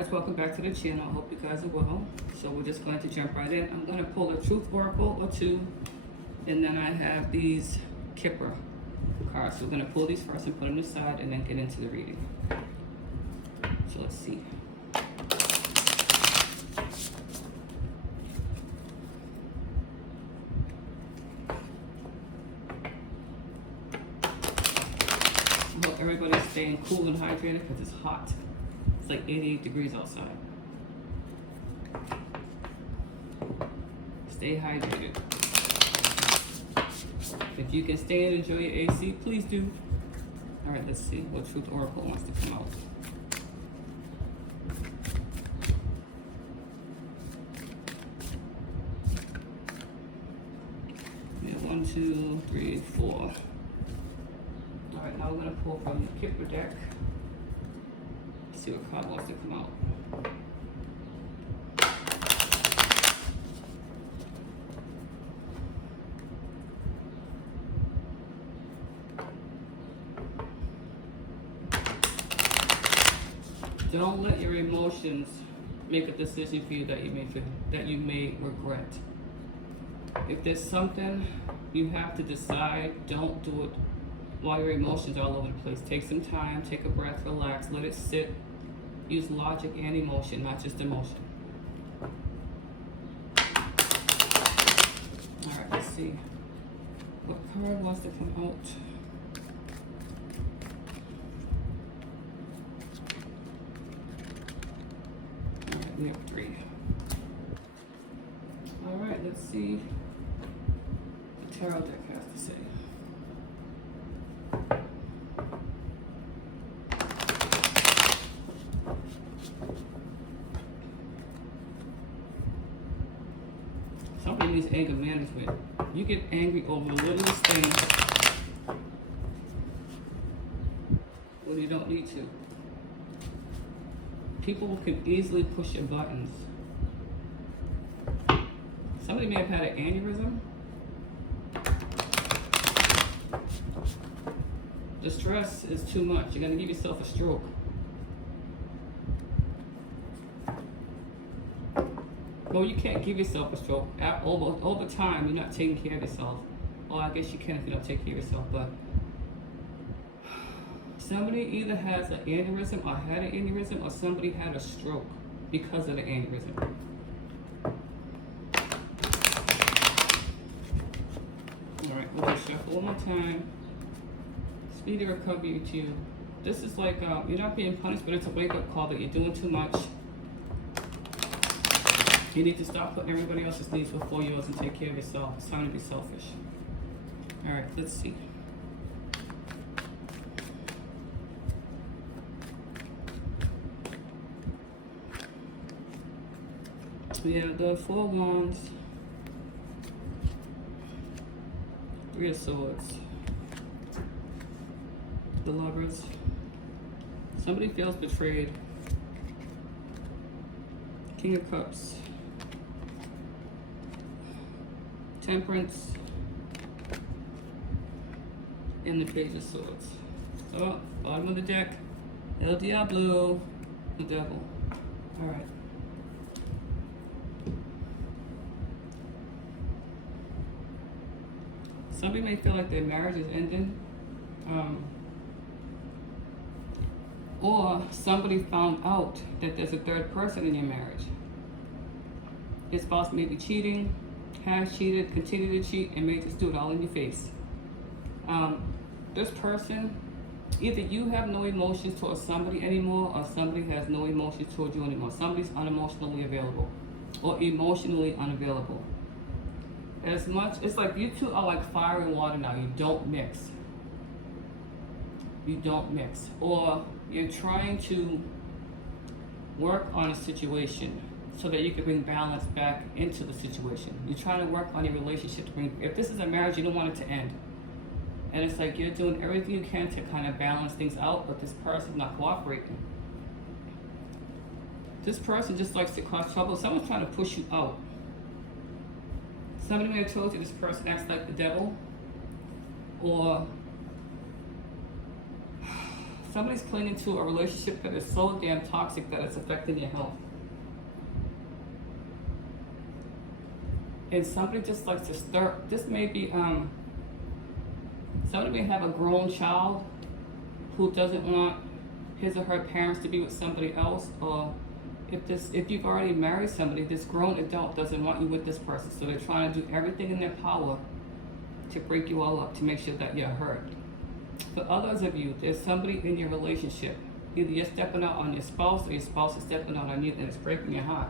guys, welcome back to the channel. I hope you guys are well. So we're just going to jump right in. I'm going to pull a Truth Oracle or two, and then I have these Kipper cards. So we're going to pull these first and put them aside, and then get into the reading. So let's see. I hope everybody's staying cool and hydrated because it's hot. It's like 88 degrees outside. Stay hydrated. If you can stay and enjoy your AC, please do. All right, let's see what Truth Oracle wants to come out. Yeah, 1, 2, 3, 4. All right, now we're gonna pull from the Kipper deck. See what card wants to come out. Don't let your emotions make a decision for you that you may regret. If there's something you have to decide, don't do it while your emotions are all over the place. Take some time, take a breath, relax, let it sit. Use logic and emotion, not just emotion. All right, let's see. What card wants to come out? All right, we have 3. All right, let's see what the tarot deck has to say. Somebody needs anger management. You get angry over the littlest things when you don't need to. People can easily push your buttons. Somebody may have had an aneurysm. The stress is too much. You're going to give yourself a stroke. Well, you can't give yourself a stroke. Over time, you're not taking care of yourself. Well, I guess you can if you don't take care of yourself, but somebody either has an aneurysm or had an aneurysm, or somebody had a stroke because of the aneurysm. All right, we'll just shuffle one more time. Speedy recovery to you. This is like, you're not being punished, but it's a wake-up call that you're doing too much. You need to stop putting everybody else's needs before yours and take care of yourself. It's time to be selfish. All right, let's see. We have the 4 Wands, 3 of Swords, the Lovers. Somebody feels betrayed. King of Cups, Temperance, and the Page of Swords. Oh, bottom of the deck, El Diablo, the Devil. All right. Somebody may feel like their marriage is ending, or somebody found out that there's a third person in your marriage. Your spouse may be cheating, has cheated, continue to cheat, and may just do it all in your face. This person, either you have no emotions towards somebody anymore, or somebody has no emotions towards you anymore. Somebody's unemotionally available, or emotionally unavailable. As much, it's like you two are like fire and water now. You don't mix. You don't mix. Or you're trying to work on a situation so that you can bring balance back into the situation. You're trying to work on your relationship to bring, if this is a marriage, you don't want it to end. And it's like you're doing everything you can to kind of balance things out, but this person's not cooperating. This person just likes to cause trouble. Someone's trying to push you out. Somebody may have told you this person acts like the devil, or Somebody's clinging to a relationship that is so damn toxic that it's affecting your health. And somebody just likes to stir. This may be, somebody may have a grown child who doesn't want his or her parents to be with somebody else, or if you've already married somebody, this grown adult doesn't want you with this person, so they're trying to do everything in their power to break you all up, to make sure that you're hurt. For others of you, there's somebody in your relationship. Either you're stepping out on your spouse or your spouse is stepping out on you, and it's breaking your heart.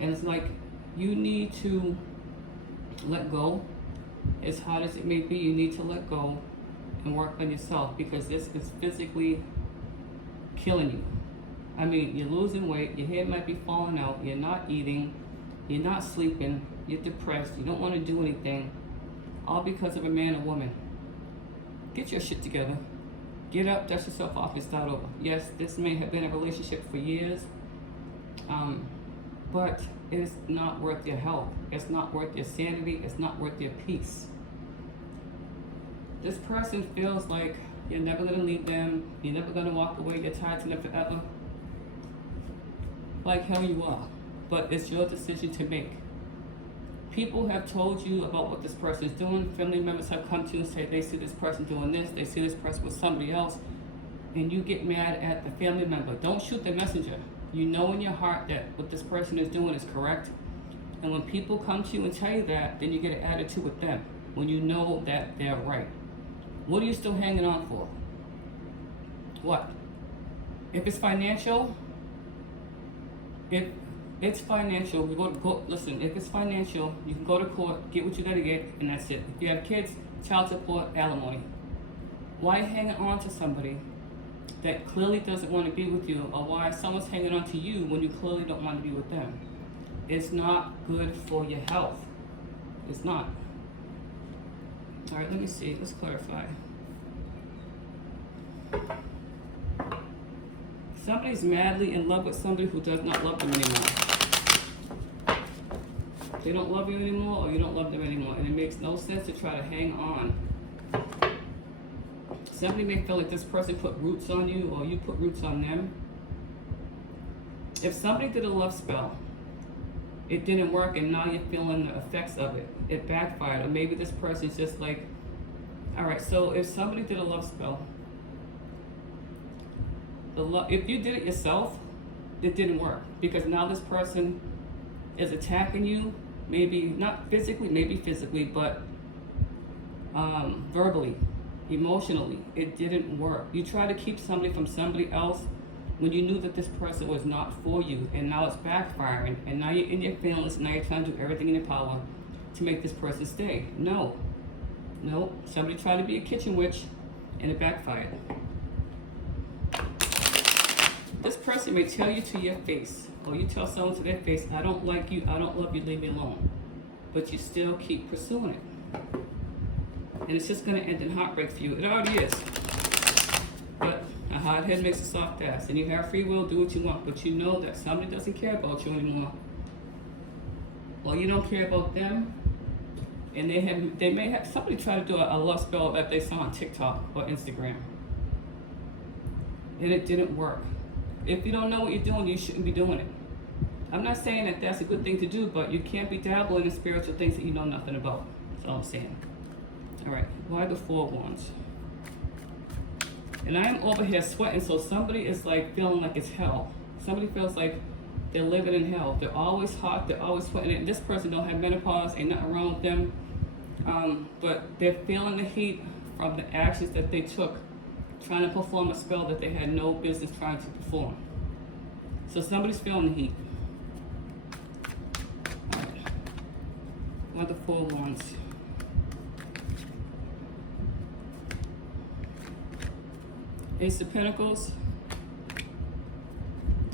And it's like you need to let go. As hard as it may be, you need to let go and work on yourself, because this is physically killing you. I mean, you're losing weight, your hair might be falling out, you're not eating, you're not sleeping, you're depressed, you don't want to do anything, all because of a man or woman. Get your shit together. Get up, dust yourself off, and start over. Yes, this may have been a relationship for years, but it's not worth your health. It's not worth your sanity. It's not worth your peace. This person feels like you're never going to leave them. You're never going to walk away. You're tied to them forever. Like hell you are. But it's your decision to make. People have told you about what this person is doing. Family members have come to you and say they see this person doing this. They see this person with somebody else. And you get mad at the family member. Don't shoot the messenger. You know in your heart that what this person is doing is correct. And when people come to you and tell you that, then you get an attitude with them. When you know that they're right. What are you still hanging on for? What? If it's financial, if it's financial, we go listen, if it's financial, you can go to court, get what you gotta get, and that's it. If you have kids, child support, alimony. Why hang on to somebody that clearly doesn't want to be with you, or why someone's hanging on to you when you clearly don't want to be with them? It's not good for your health. It's not. All right, let me see. Let's clarify. Somebody's madly in love with somebody who does not love them anymore. They don't love you anymore, or you don't love them anymore, and it makes no sense to try to hang on. Somebody may feel like this person put roots on you, or you put roots on them. If somebody did a love spell, it didn't work, and now you're feeling the effects of it. It backfired, or maybe this person's just like, all right, so if somebody did a love spell, if you did it yourself, it didn't work, because now this person is attacking you, maybe not physically, maybe physically, but verbally, emotionally. It didn't work. You try to keep somebody from somebody else when you knew that this person was not for you, and now it's backfiring, and now you're in your feelings, and now you're trying to do everything in your power to make this person stay. No. Somebody tried to be a kitchen witch, and it backfired. This person may tell you to your face, or you tell someone to their face, I don't like you, I don't love you, leave me alone. But you still keep pursuing it. And it's just going to end in heartbreak for you. It already is. But a hard head makes a soft ass, and you have free will, do what you want, but you know that somebody doesn't care about you anymore. Or you don't care about them, and they may have somebody try to do a love spell that they saw on TikTok or Instagram, and it didn't work. If you don't know what you're doing, you shouldn't be doing it. I'm not saying that that's a good thing to do, but you can't be dabbling in spiritual things that you know nothing about. That's all I'm saying. All right, why the 4 wands? And I am over here sweating, so somebody is like feeling like it's hell. Somebody feels like they're living in hell. They're always hot, they're always sweating. And this person don't have menopause, ain't nothing wrong with them. But they're feeling the heat from the actions that they took trying to perform a spell that they had no business trying to perform. So somebody's feeling the heat. All right. Why the 4 wands? Ace of Pentacles,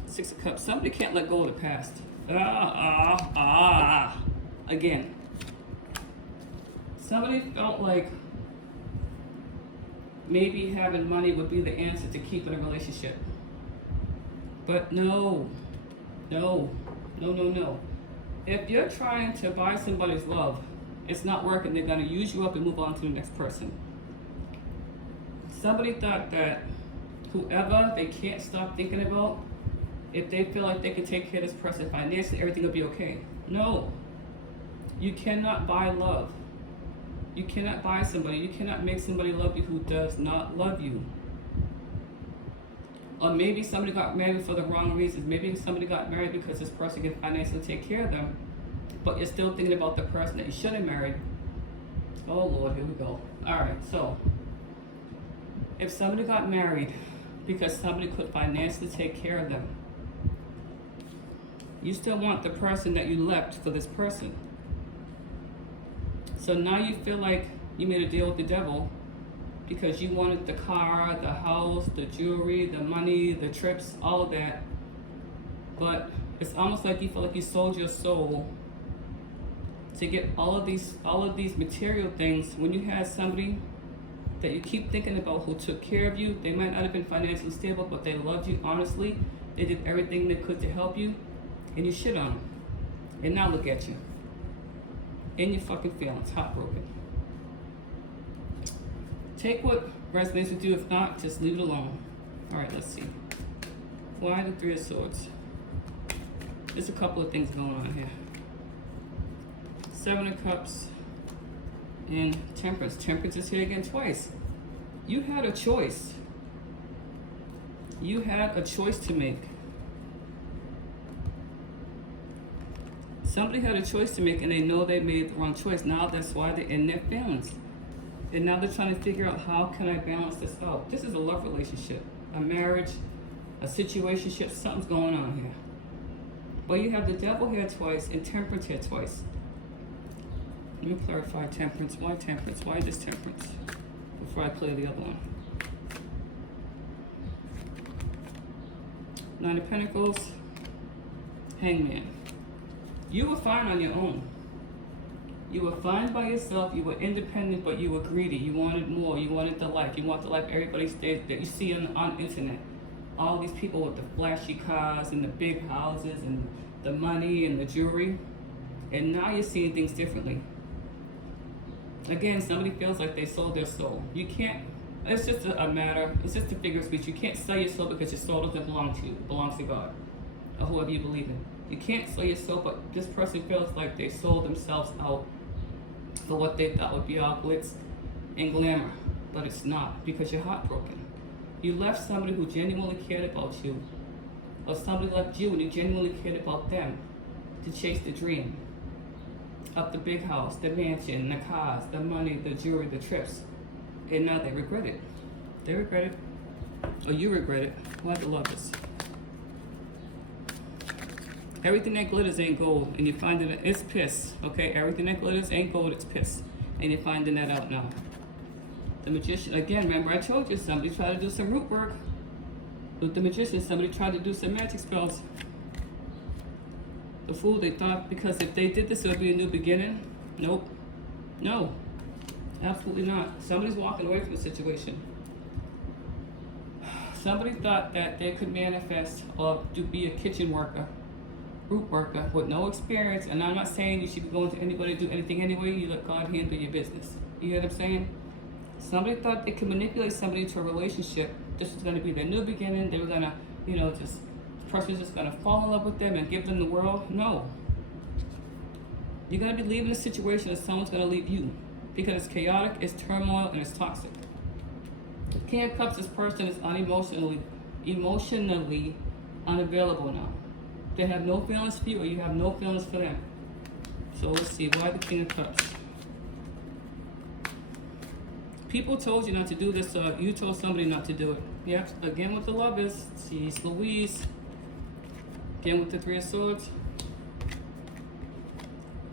6 of Cups. Somebody can't let go of the past. Again. Somebody felt like maybe having money would be the answer to keeping a relationship. But no. If you're trying to buy somebody's love, it's not working. They're going to use you up and move on to the next person. Somebody thought that whoever they can't stop thinking about, if they feel like they can take care of this person financially, everything will be okay. No. You cannot buy love. You cannot buy somebody. You cannot make somebody love you who does not love you. Or maybe somebody got married for the wrong reasons. Maybe somebody got married because this person can financially take care of them, but you're still thinking about the person that you should have married. Oh Lord, here we go. Alright, so if somebody got married because somebody could financially take care of them, you still want the person that you left for this person. So now you feel like you made a deal with the devil because you wanted the car, the house, the jewelry, the money, the trips, all of that. But it's almost like you feel like you sold your soul to get all of these material things when you had somebody that you keep thinking about who took care of you. They might not have been financially stable, but they loved you honestly. They did everything they could to help you, and you shit on them. And now look at you. In your fucking feelings, heartbroken. Take what resonates with you. If not, just leave it alone. All right, let's see. Why the Three of Swords? There's a couple of things going on here. Seven of Cups and Temperance. Temperance is here again twice. You had a choice. You had a choice to make. Somebody had a choice to make and they know they made the wrong choice. Now that's why they're in their feelings. And now they're trying to figure out, how can I balance this out? This is a love relationship, a marriage, a situationship. Something's going on here. Well, you have the Devil here twice and Temperance here twice. Let me clarify Temperance. Why Temperance? Why this Temperance? Before I play the other one. Nine of Pentacles, Hangman. You were fine on your own. You were fine by yourself. You were independent, but you were greedy. You wanted more. You wanted the life. You want the life everybody stays that you see on internet. All these people with the flashy cars and the big houses and the money and the jewelry. And now you're seeing things differently. Again, somebody feels like they sold their soul. You can't, it's just a matter, it's just a figure of speech. You can't sell your soul because your soul doesn't belong to you. It belongs to God or whoever you believe in. You can't sell your soul, but this person feels like they sold themselves out for what they thought would be all glitz and glamour, but it's not, because you're heartbroken. You left somebody who genuinely cared about you, or somebody left you and you genuinely cared about them, to chase the dream of the big house, the mansion, the cars, the money, the jewelry, the trips, and now they regret it. They regret it, or you regret it. Why the Lovers? Everything that glitters ain't gold, and you're finding it, it's piss, okay? Everything that glitters ain't gold, it's piss. And you're finding that out now. The Magician, again, remember I told you, somebody tried to do some root work. With the Magician, somebody tried to do some magic spells. The Fool, they thought because if they did this, it would be a new beginning. Nope. No. Absolutely not. Somebody's walking away from the situation. Somebody thought that they could manifest or be a kitchen worker, root worker with no experience, and I'm not saying you should be going to anybody to do anything anyway. You let God handle your business. You hear what I'm saying? Somebody thought they could manipulate somebody into a relationship. This was going to be their new beginning. They were going to, just, the person was just going to fall in love with them and give them the world. No. You're going to be leaving a situation and someone's going to leave you because it's chaotic, it's turmoil, and it's toxic. King of Cups, this person is emotionally unavailable now. They have no feelings for you, or you have no feelings for them. So let's see, why the King of Cups? People told you not to do this, so you told somebody not to do it. Yep, again with the Lovers, she's Louise. Again with the Three of Swords.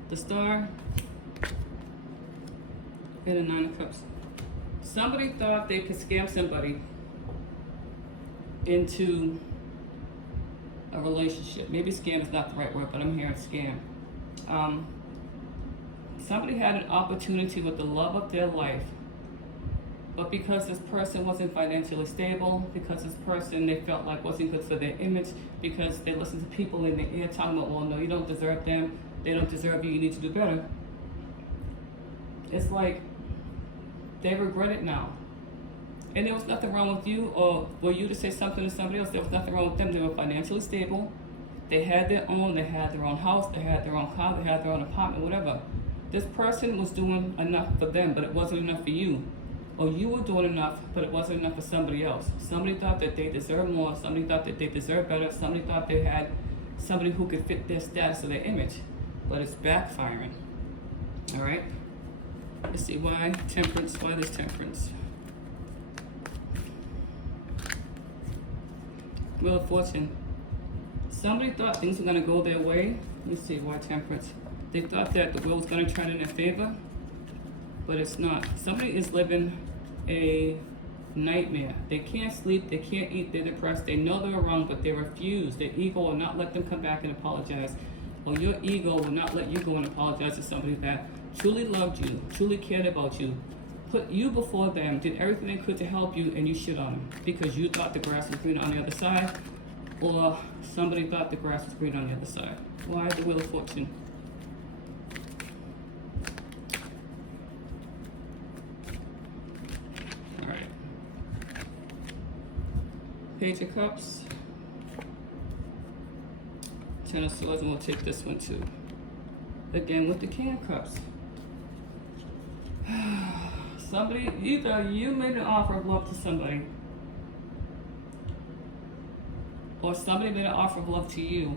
The Star. And the Nine of Cups. Somebody thought they could scam somebody into a relationship. Maybe scam is not the right word, but I'm hearing scam. Somebody had an opportunity with the love of their life, but because this person wasn't financially stable, because this person they felt like wasn't good for their image, because they listened to people in their ear talking about, well, no, you don't deserve them, they don't deserve you, you need to do better. It's like they regret it now. And there was nothing wrong with you or for you to say something to somebody else. There was nothing wrong with them. They were financially stable. They had their own house, they had their own car, they had their own apartment, whatever. This person was doing enough for them, but it wasn't enough for you. Or you were doing enough, but it wasn't enough for somebody else. Somebody thought that they deserved more, somebody thought that they deserved better, somebody thought they had somebody who could fit their status or their image. But it's backfiring. All right? Let's see why temperance, why this temperance? Wheel of Fortune. Somebody thought things were going to go their way. Let me see why temperance. They thought that the wheel was going to turn in their favor, but it's not. Somebody is living a nightmare. They can't sleep, they can't eat, they're depressed, they know they're wrong, but they refuse. Their ego will not let them come back and apologize. Or your ego will not let you go and apologize to somebody that truly loved you, truly cared about you, put you before them, did everything they could to help you, and you shit on them because you thought the grass was green on the other side, or somebody thought the grass was green on the other side. Why the Wheel of Fortune? All right. Page of Cups. Ten of Swords, and we'll take this one too. Again with the King of Cups. Somebody, either you made an offer of love to somebody, or somebody made an offer of love to you,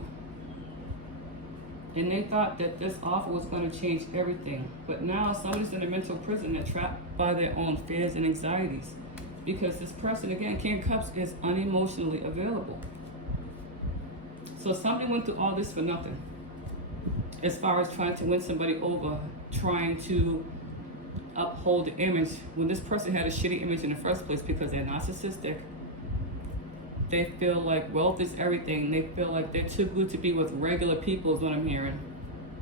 and they thought that this offer was going to change everything. But now somebody's in a mental prison. They're trapped by their own fears and anxieties. Because this person, again, King of Cups, is unemotionally available. So somebody went through all this for nothing. As far as trying to win somebody over, trying to uphold the image, when this person had a shitty image in the first place because they're narcissistic. They feel like wealth is everything. They feel like they're too good to be with regular people is what I'm hearing.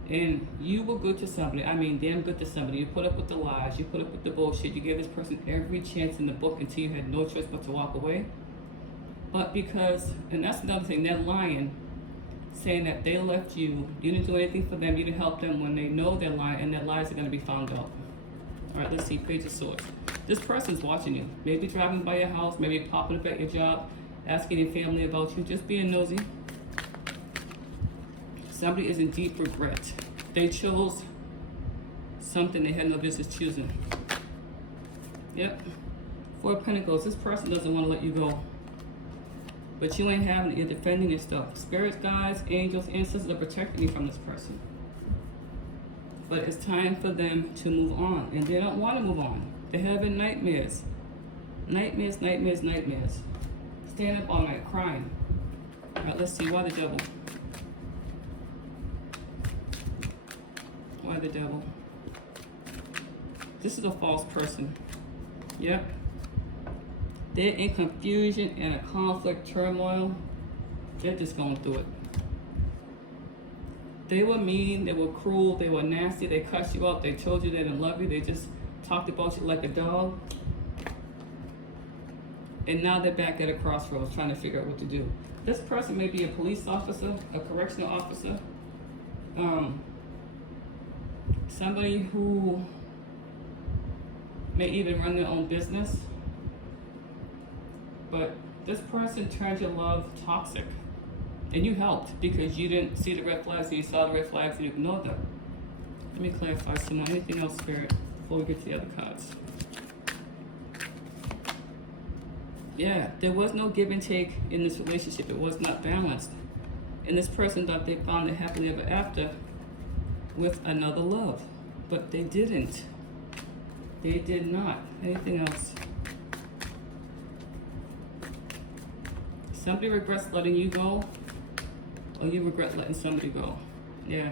And you were good to somebody. I mean, damn good to somebody. You put up with the lies. You put up with the bullshit. You gave this person every chance in the book until you had no choice but to walk away. But because, and that's another thing, they're lying, saying that they left you. You didn't do anything for them. You didn't help them when they know they're lying, and their lies are going to be found out. All right, let's see, Page of Swords. This person's watching you. Maybe driving by your house, maybe popping up at your job, asking your family about you, just being nosy. Somebody is in deep regret. They chose something they had no business choosing. Yep. Four of Pentacles. This person doesn't want to let you go. But you ain't having it. You're defending your stuff. Spirits, guides, angels, ancestors are protecting you from this person. But it's time for them to move on. And they don't want to move on. They're having nightmares. Nightmares, nightmares, nightmares. Staying up all night crying. All right, let's see. Why the Devil? Why the Devil? This is a false person. Yep. They're in confusion and a conflict, turmoil. They're just going through it. They were mean, they were cruel, they were nasty, they cussed you out, they told you they didn't love you, they just talked about you like a dog. And now they're back at a crossroads trying to figure out what to do. This person may be a police officer, a correctional officer, somebody who may even run their own business. But this person turned your love toxic. And you helped because you didn't see the red flags and you saw the red flags and you ignored them. Let me clarify some more. Anything else, Spirit, before we get to the other cards? Yeah, there was no give and take in this relationship. It was not balanced. And this person thought they found it happily ever after with another love. But they didn't. They did not. Anything else? Somebody regrets letting you go, or you regret letting somebody go. Yeah.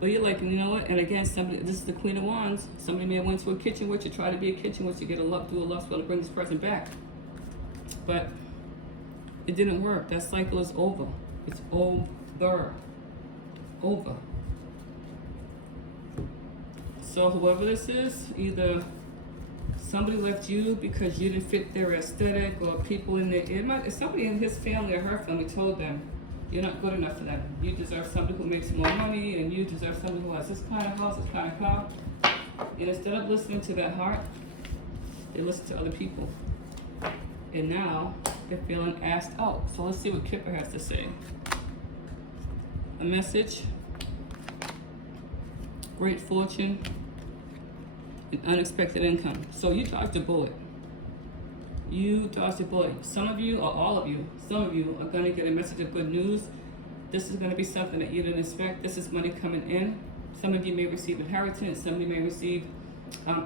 But you're like, you know what? And again, somebody, this is the Queen of Wands. Somebody may have went to a kitchen witch or try to be a kitchen witch to get a love, do a love spell to bring this person back. But it didn't work. That cycle is over. It's over. Over. So whoever this is, either somebody left you because you didn't fit their aesthetic, or people in their, somebody in his family or her family told them, you're not good enough for them. You deserve somebody who makes more money, and you deserve somebody who has this kind of house, this kind of car. And instead of listening to that heart, they listen to other people. And now they're feeling asked out. So let's see what Kipper has to say. A message, great fortune, and unexpected income. So you dodged a bullet. You dodged a bullet. Some of you, or all of you, some of you are going to get a message of good news. This is going to be something that you didn't expect. This is money coming in. Some of you may receive inheritance. Some of you may receive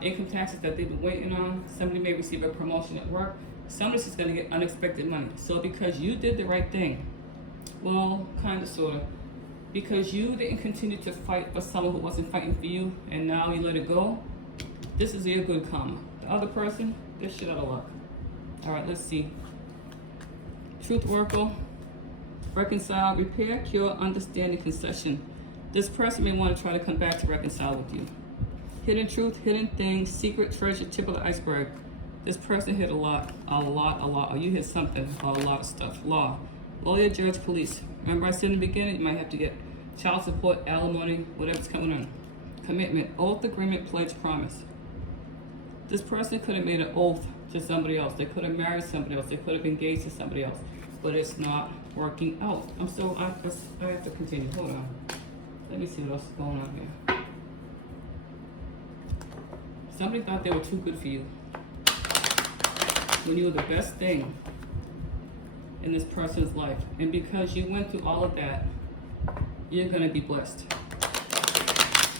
income taxes that they've been waiting on. Somebody may receive a promotion at work. Some of this is going to get unexpected money. So because you did the right thing, well, kind of, sort of, because you didn't continue to fight for someone who wasn't fighting for you, and now you let it go, this is your good karma. The other person, they're shit out of luck. All right, let's see. Truth Oracle, reconcile, repair, cure, understanding, concession. This person may want to try to come back to reconcile with you. Hidden truth, hidden things, secret treasure, tip of the iceberg. This person hit a lot, or you hit something, or a lot of stuff. Law, lawyer, judge, police. Remember I said in the beginning, you might have to get child support, alimony, whatever's coming on. Commitment, oath, agreement, pledge, promise. This person could have made an oath to somebody else. They could have married somebody else. They could have engaged to somebody else. But it's not working out. I have to continue. Hold on. Let me see what else is going on here. Somebody thought they were too good for you. When you were the best thing in this person's life. And because you went through all of that, you're going to be blessed.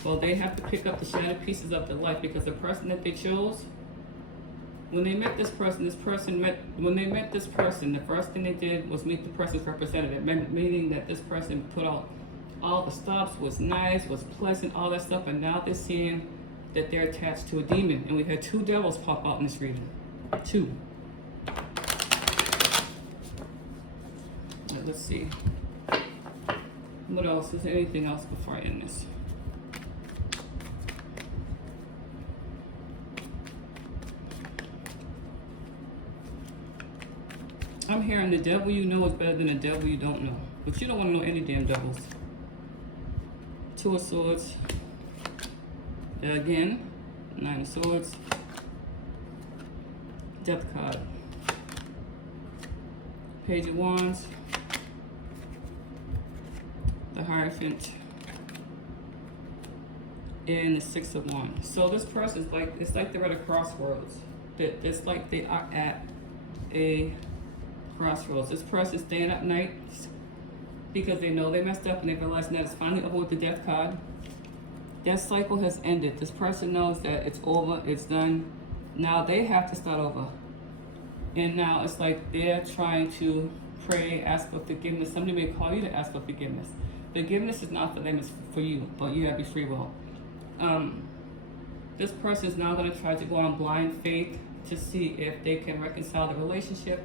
Well, they have to pick up the shattered pieces of their life, because the person that they chose, when they met this person, when they met this person, the first thing they did was meet the person's representative, meaning that this person put out all the stops, was nice, was pleasant, all that stuff, and now they're seeing that they're attached to a demon. And we had 2 devils pop out in this reading. 2. Let's see. What else? Is there anything else before I end this? I'm hearing the devil you know is better than the devil you don't know. But you don't want to know any damn devils. 2 of Swords. Again, 9 of Swords. Death card. Page of Wands. The Hierophant. And the 6 of Wands. So this person's like, it's like they're at a crossroads. It's like they are at a crossroads. This person's staying up nights because they know they messed up and they realize that it's finally over with the Death card. That cycle has ended. This person knows that it's over, it's done. Now they have to start over. And now it's like they're trying to pray, ask for forgiveness. Somebody may call you to ask for forgiveness. Forgiveness is not for them, it's for you, but you have your free will. This person is now going to try to go on blind faith to see if they can reconcile the relationship,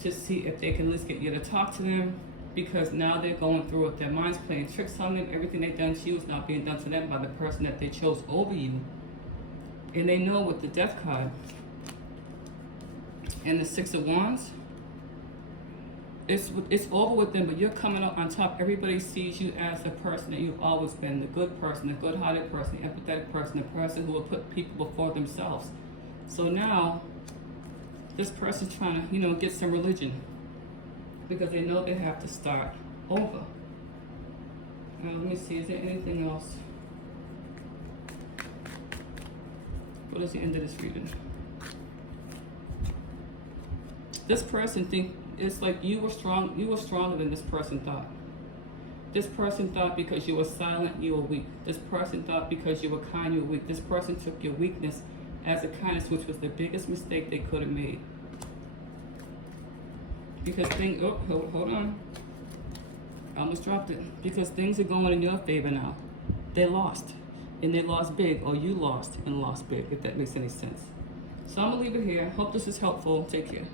to see if they can at least get you to talk to them, because now they're going through it. Their mind's playing tricks on them. Everything they've done to you is not being done to them by the person that they chose over you. And they know with the Death card and the 6 of Wands, it's over with them, but you're coming up on top. Everybody sees you as the person that you've always been, the good person, the good-hearted person, the empathetic person, the person who will put people before themselves. So now, this person's trying to, get some religion, because they know they have to start over. Now, let me see, is there anything else? What is the end of this reading? This person it's like you were stronger than this person thought. This person thought because you were silent, you were weak. This person thought because you were kind, you were weak. This person took your weakness as a kindness, which was the biggest mistake they could have made. Because hold on. I almost dropped it. Because things are going in your favor now. They lost. And they lost big, or you lost and lost big, if that makes any sense. So I'm going to leave it here. Hope this is helpful. Take care.